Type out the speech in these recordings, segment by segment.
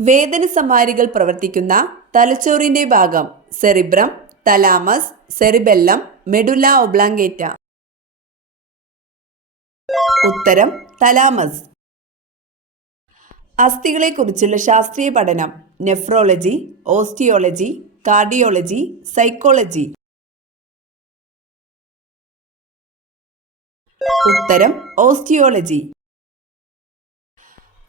വേദനസംഹാരികൾ പ്രവർത്തിക്കുന്ന തലച്ചോറിന്റെ ഭാഗം cerebrum, thalamus, cerebellum, medulla oblongata. ഉത്തരം തലാമസ്. അസ്ഥികളെക്കുറിച്ചുള്ള ശാസ്ത്രീയ പഠനം നെഫ്രോളജി, ഓസ്റ്റിയോളജി, കാർഡിയോളജി, സൈക്കോളജി. ഉത്തരം ഓസ്റ്റിയോളജി.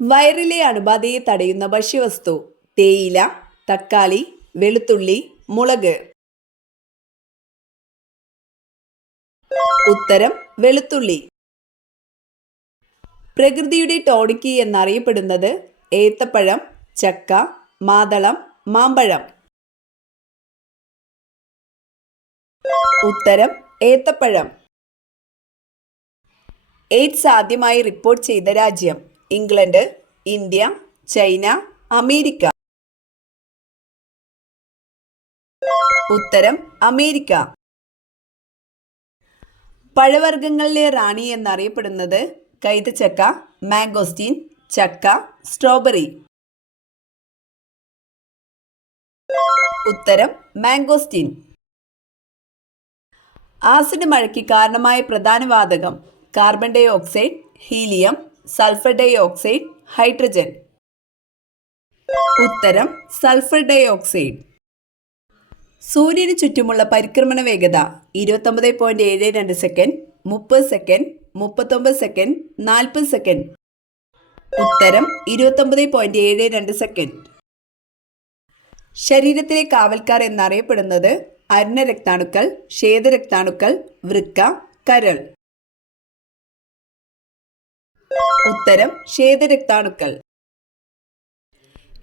വയറിലെ അണുബാധയെ തടയുന്ന ഭക്ഷ്യവസ്തു തേയില, തക്കാളി, വെളുത്തുള്ളി, മുളക്. ഉത്തരം വെളുത്തുള്ളി. പ്രകൃതിയുടെ ടോണിക് എന്നറിയപ്പെടുന്നത് ഏത്തപ്പഴം, ചക്ക, മാതളം, മാമ്പഴം. ഉത്തരം ഏത്തപ്പഴം. എയ്ഡ്സ് ആദ്യമായി റിപ്പോർട്ട് ചെയ്ത രാജ്യം ഇംഗ്ലണ്ട്, ഇന്ത്യ, ചൈന, അമേരിക്ക. ഉത്തരം അമേരിക്ക. പഴവർഗ്ഗങ്ങളിലെ റാണി എന്നറിയപ്പെടുന്നത് കൈതച്ചക്ക, മാംഗോസ്റ്റീൻ, ചക്ക, സ്ട്രോബെറി. ഉത്തരം മാംഗോസ്റ്റീൻ. ആസിഡ് മഴയ്ക്ക് കാരണമായ പ്രധാന വാതകം carbon dioxide, helium, sulphur dioxide, hydrogen. ഉത്തരം സൾഫർ ഡൈ ഓക്സൈഡ്. സൂര്യന് ചുറ്റുമുള്ള പരിക്രമണ വേഗത 29.72 സെക്കൻഡ്, 30 സെക്കൻഡ്, 39 സെക്കൻഡ്, 40 സെക്കൻഡ്. ഉത്തരം 29.72 സെക്കൻഡ്. ശരീരത്തിലെ കാവൽക്കാർ എന്നറിയപ്പെടുന്നത് അരുണരക്താണുക്കൾ, ശ്വേതരക്താണുക്കൾ, വൃക്ക, കരൾ. ഉത്തരം ശ്വേതരക്താണുക്കൾ.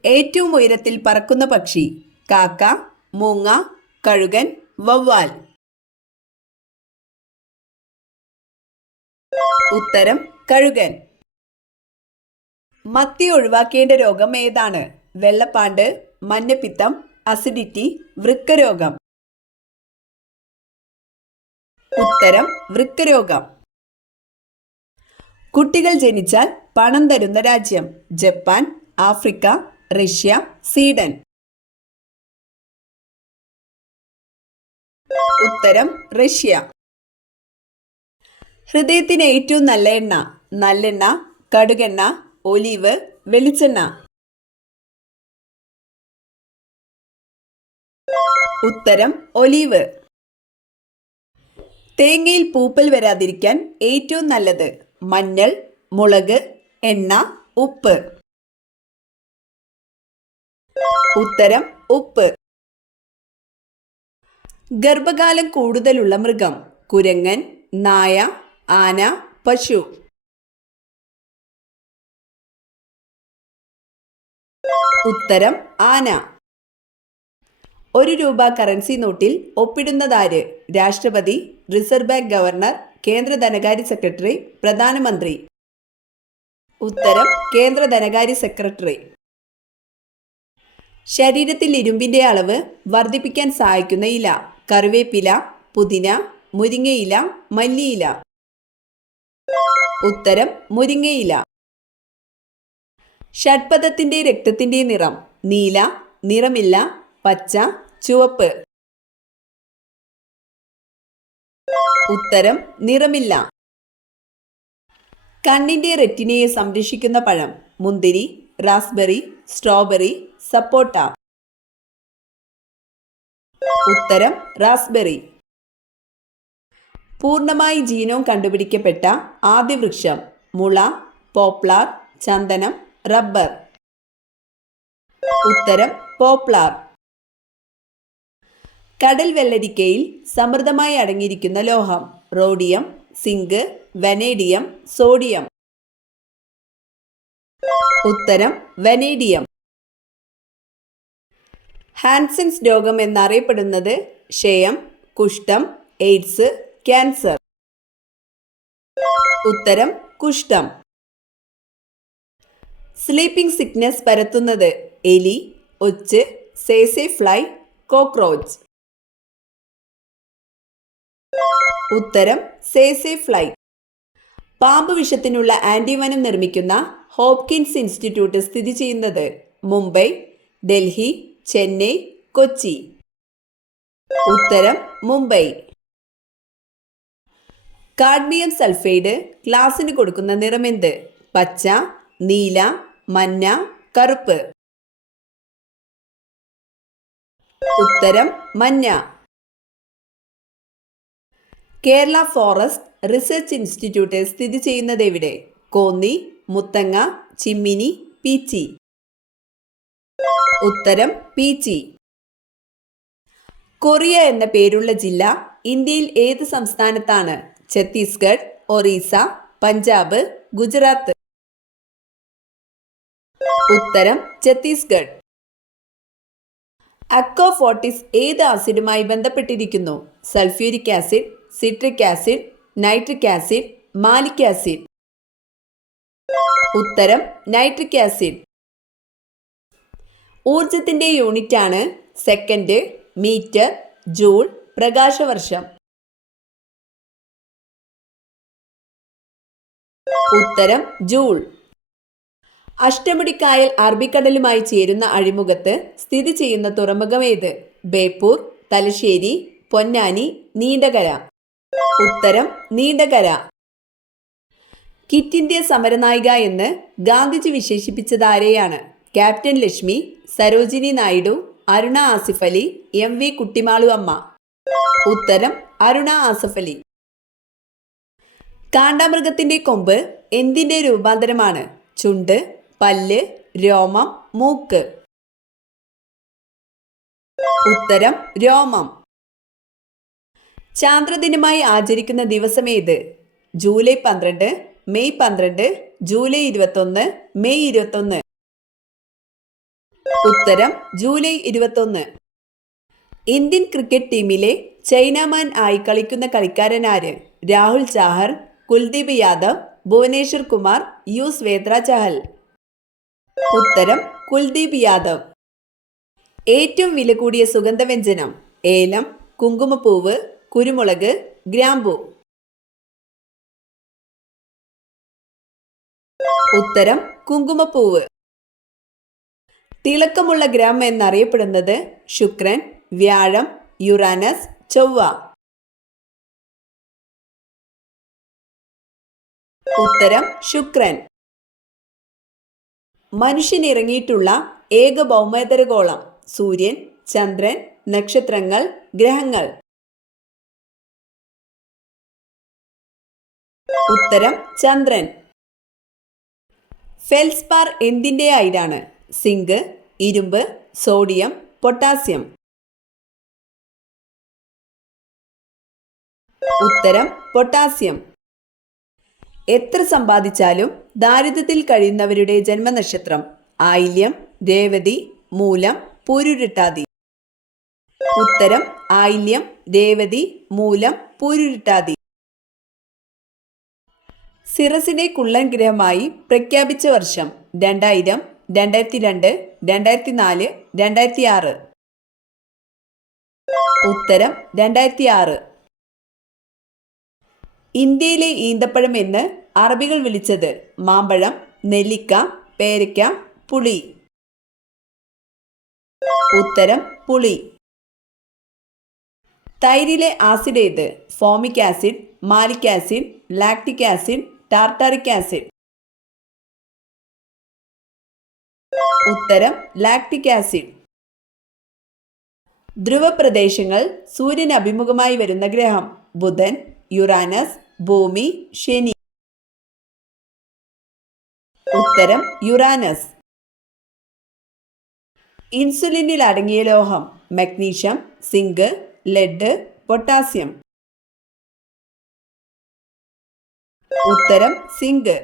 ഏറ്റവും ഉയരത്തിൽ പറക്കുന്ന പക്ഷി കാക്ക, മൂങ്ങ, കഴുകൻ, വവ്വാൽ. ഉത്തരം കഴുകൻ. മത്തി ഒഴിവാക്കേണ്ട രോഗം ഏതാണ്? വെള്ളപ്പാണ്ട്, മഞ്ഞപ്പിത്തം, അസിഡിറ്റി, വൃക്കരോഗം. ഉത്തരം വൃക്കരോഗം. കുട്ടികൾ ജനിച്ചാൽ പണം തരുന്ന രാജ്യം ജപ്പാൻ, ആഫ്രിക്ക, റഷ്യ, സ്വീഡൻ. ഉത്തരം റഷ്യ. ഹൃദയത്തിന് ഏറ്റവും നല്ല എണ്ണ നല്ലെണ്ണ, കടുകെണ്ണ, ഒലീവ്, വെളിച്ചെണ്ണ. ഉത്തരം ഒലീവ്. തേങ്ങയിൽ പൂപ്പൽ വരാതിരിക്കാൻ ഏറ്റവും നല്ലത് മഞ്ഞൾ, മുളക്, എണ്ണ, ഉപ്പ്. ഉത്തരം ഉപ്പ്. ഗർഭകാലം കൂടുതലുള്ള മൃഗം കുരങ്ങൻ, നായ, ആന, പശു. ഉത്തരം ആന. ₹1 കറൻസി നോട്ടിൽ ഒപ്പിടുന്നതാര്? രാഷ്ട്രപതി, റിസർവ് ബാങ്ക് ഗവർണർ, കേന്ദ്ര ധനകാര്യ സെക്രട്ടറി, പ്രധാനമന്ത്രി. ഉത്തരം കേന്ദ്ര ധനകാര്യ സെക്രട്ടറി. ശരീരത്തിൽ ഇരുമ്പിന്റെ അളവ് വർദ്ധിപ്പിക്കാൻ സഹായിക്കുന്ന ഇല കറിവേപ്പില, പുതിന, മുരിങ്ങയില, മല്ലിയില. ഉത്തരം മുരിങ്ങയില. ഷഡ്പദത്തിന്റെ രക്തത്തിന്റെ നിറം നീല, നിറമില്ല, പച്ച, ചുവപ്പ്. ഉത്തരം നിറമില്ല. കണ്ണിന്റെ റെറ്റിനയെ സംരക്ഷിക്കുന്ന പഴം മുന്തിരി, റാസ്ബെറി, സ്ട്രോബെറി, സപ്പോട്ട. ഉത്തരം റാസ്ബെറി. പൂർണ്ണമായി ജീനോം കണ്ടുപിടിക്കപ്പെട്ട ആദ്യ വൃക്ഷം മുള, പോപ്ലാർ, ചന്ദനം, റബ്ബർ. ഉത്തരം പോപ്ലാർ. കടൽ വെള്ളരിക്കയിൽ സമൃദ്ധമായി അടങ്ങിയിരിക്കുന്ന ലോഹം റോഡിയം, സിങ്ക്, വനേഡിയം, സോഡിയം. ഉത്തരം വനേഡിയം. ഹാൻസൻസ് രോഗം എന്നറിയപ്പെടുന്നത് ക്ഷയം, കുഷ്ഠം, എയ്ഡ്സ്, ക്യാൻസർ. ഉത്തരം കുഷ്ഠം. സ്ലീപ്പിംഗ് സിക്നസ് പരത്തുന്നത് എലി, ഒച്ച്, സേസേ ഫ്ലൈ, കോക്രോച്ച്. ഉത്തരം സേസേ ഫ്ലൈ. പാമ്പ് വിഷത്തിനുള്ള ആന്റിവനം നിർമ്മിക്കുന്ന ഹോപ്കിൻസ് ഇൻസ്റ്റിറ്റ്യൂട്ട് സ്ഥിതി ചെയ്യുന്നത് മുംബൈ, ഡൽഹി, ചെന്നൈ, കൊച്ചി. ഉത്തരം മുംബൈ. കാഡ്മിയം സൾഫൈഡ് ഗ്ലാസിന് കൊടുക്കുന്ന നിറമെന്ത്? പച്ച, നീല, മഞ്ഞ, കറുപ്പ്. ഉത്തരം മഞ്ഞ. കേരള ഫോറസ്റ്റ് റിസർച്ച് ഇൻസ്റ്റിറ്റ്യൂട്ട് സ്ഥിതി ചെയ്യുന്നത് എവിടെ? കോന്നി, മുത്തങ്ങ, ചിമ്മിനി, പീച്ചി. ഉത്തരം പീച്ചി. കൊറിയ എന്ന പേരുള്ള ജില്ല ഇന്ത്യയിൽ ഏത് സംസ്ഥാനത്താണ്? ഛത്തീസ്ഗഡ്, ഒറീസ, പഞ്ചാബ്, ഗുജറാത്ത്. ഉത്തരം ഛത്തീസ്ഗഡ്. അക്വഫോർട്ടിസ് ഏത് ആസിഡുമായി ബന്ധപ്പെട്ടിരിക്കുന്നു? Sulphuric acid, citric acid, nitric acid, malic acid. ഉത്തരം നൈട്രിക് ആസിഡ്. ഊർജത്തിന്റെ യൂണിറ്റാണ് സെക്കൻഡ്, മീറ്റർ, ജൂൾ, പ്രകാശവർഷം. ഉത്തരം ജൂൾ. അഷ്ടമുടിക്കായൽ അറബിക്കടലുമായി ചേരുന്ന അഴിമുഖത്ത് സ്ഥിതി ചെയ്യുന്ന തുറമുഖം ഏത്? ബേപ്പൂർ, തലശ്ശേരി, പൊന്നാനി, നീണ്ടകര. ഉത്തരം നീണ്ടകര. ക്വിറ്റ് ഇന്ത്യ സമരനായിക എന്ന് ഗാന്ധിജി വിശേഷിപ്പിച്ചതാരെയാണ്? ക്യാപ്റ്റൻ ലക്ഷ്മി, സരോജിനി നായിഡു, അരുണ ആസിഫ് അലി, MV കുട്ടിമാളു അമ്മ. ഉത്തരം അരുണ ആസിഫ് അലി. കാണ്ടാമൃഗത്തിന്റെ കൊമ്പ് എന്തിന്റെ രൂപാന്തരമാണ്? ചുണ്ട്, പല്ല്, രോമം, മൂക്ക്. ഉത്തരം രോമം. ചാന്ദ്രദിനമായി ആചരിക്കുന്ന ദിവസം ഏത്? July 12, May 12, July 21, May 21. ഉത്തരം ജൂലൈ 21. ഇന്ത്യൻ ക്രിക്കറ്റ് ടീമിലെ ചൈനാമാൻ ആയി കളിക്കുന്ന കളിക്കാരൻ ആര്? രാഹുൽ ചാഹർ, കുൽദീപ് യാദവ്, ഭുവനേശ്വർ കുമാർ, യുസ്വേന്ദ്ര ചഹൽ. ഉത്തരം കുൽദീപ് യാദവ്. ഏറ്റവും വില കൂടിയ സുഗന്ധവ്യഞ്ജനം? ഏലം, കുങ്കുമപ്പൂവ്, കുരുമുളക്, ഗ്രാമ്പൂ. ഉത്തരം കുങ്കുമപ്പൂവ്. തിളക്കമുള്ള ഗ്രഹം എന്നറിയപ്പെടുന്നത്? ശുക്രൻ, വ്യാഴം, യുറാനസ്, ചൊവ്വ. ഉത്തരം ശുക്രൻ. മനുഷ്യൻ ഇറങ്ങിയിട്ടുള്ള ഏക ഭൗമേതര ഗോളം? സൂര്യൻ, ചന്ദ്രൻ, നക്ഷത്രങ്ങൾ, ഗ്രഹങ്ങൾ. ഉത്തരം ചന്ദ്രൻ. ഫെൽസ്പാർ എന്തിൻ്റെ അയിരാണ്? സിങ്ക്, ഇരുമ്പ്, സോഡിയം, പൊട്ടാസ്യം. ഉത്തരം പൊട്ടാസ്യം. എത്ര സമ്പാദിച്ചാലും ദാരിദ്ര്യത്തിൽ കഴിയുന്നവരുടെ ജന്മനക്ഷത്രം? ആയില്യം, രേവതി, മൂലം, പൂരുരുട്ടാതി. ഉത്തരം ആയില്യം, രേവതി, മൂലം, പൂരുരുട്ടാതി. സിറസിനെ കുള്ളൻ ഗ്രഹമായി പ്രഖ്യാപിച്ച വർഷം? 2000, 2002, 2004, 2006. ഉത്തരം 2006. ഇന്ത്യയിലെ ഈന്തപ്പഴം എന്ന് അറബികൾ വിളിച്ചത്? മാമ്പഴം, നെല്ലിക്ക, പേരയ്ക്ക, പുളി. ഉത്തരം പുളി. തൈരിലെ ആസിഡ് ഏത്? Formic acid, malic acid, lactic acid, tartaric acid. ഉത്തരം ലാക്റ്റിക് ആസിഡ്. ധ്രുവപ്രദേശങ്ങൾ സൂര്യന് അഭിമുഖമായി വരുന്ന ഗ്രഹം? ബുധൻ, യുറാനസ്, ഭൂമി, ശനി. ഉത്തരം യുറാനസ്. ഇൻസുലിനിൽ അടങ്ങിയ ലോഹം? Magnesium, zinc, lead, potassium. ഉത്തരം സിങ്ക്.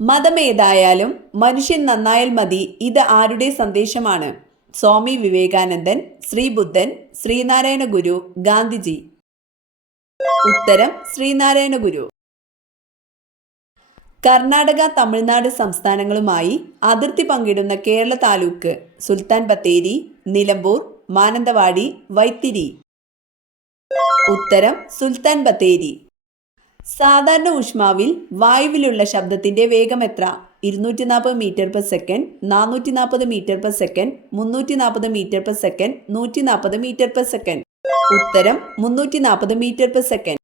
മതമേതായാലും മനുഷ്യൻ നന്നായാൽ മതി, ഇത് ആരുടെ സന്ദേശമാണ്? സ്വാമി വിവേകാനന്ദൻ, ശ്രീബുദ്ധൻ, ശ്രീനാരായണ ഗുരു, ഗാന്ധിജി. ഉത്തരം ശ്രീനാരായണ ഗുരു. കർണാടക, തമിഴ്നാട് സംസ്ഥാനങ്ങളുമായി അതിർത്തി പങ്കിടുന്ന കേരള താലൂക്ക്? സുൽത്താൻ ബത്തേരി, നിലമ്പൂർ, മാനന്തവാടി, വൈത്തിരി. ഉത്തരം സുൽത്താൻ ബത്തേരി. സാധാരണ ഊഷ്മാവിൽ വായുവിലുള്ള ശബ്ദത്തിന്റെ വേഗം എത്ര? 240 metre per second, 440 metre per second, 340 metre per second, 140 metre per second. ഉത്തരം 340 മീറ്റർ പെർ സെക്കൻഡ്.